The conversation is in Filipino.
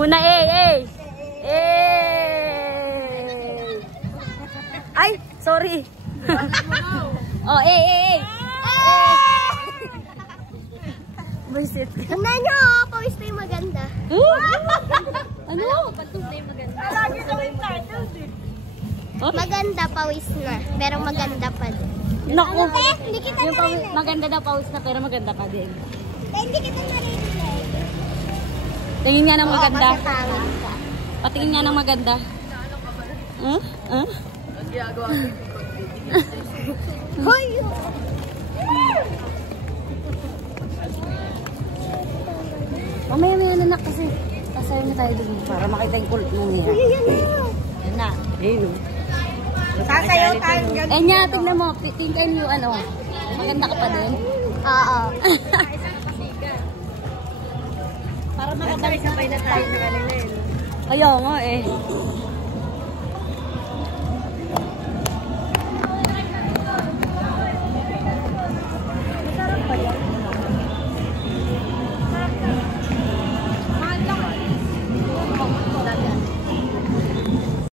muna, eh. Ay, sorry. Oh, Buisit. Tignan nyo, pawis na yung maganda. Ano? Pantog na yung maganda. Lagi na yung titles eh. Maganda pawis na, pero maganda pa din. Naku. Hindi kita narinig. Maganda daw pawis na, pero maganda pa din. Hindi kita narinig. Tingin nga ng maganda. Oo, masatangin ka. Patingin nga ng maganda. Hoy! Mamaya may anak kasi. Pasayo na tayo dun para makita yung kulot mo niya. Yan na. Ayun. Sasayaw tayo. Eh niya, tignan mo. Tingnan yung ano. Maganda ka pa din. Oo. Para makabalik-sabay na tayo ng kanila eh. Ayaw nga eh.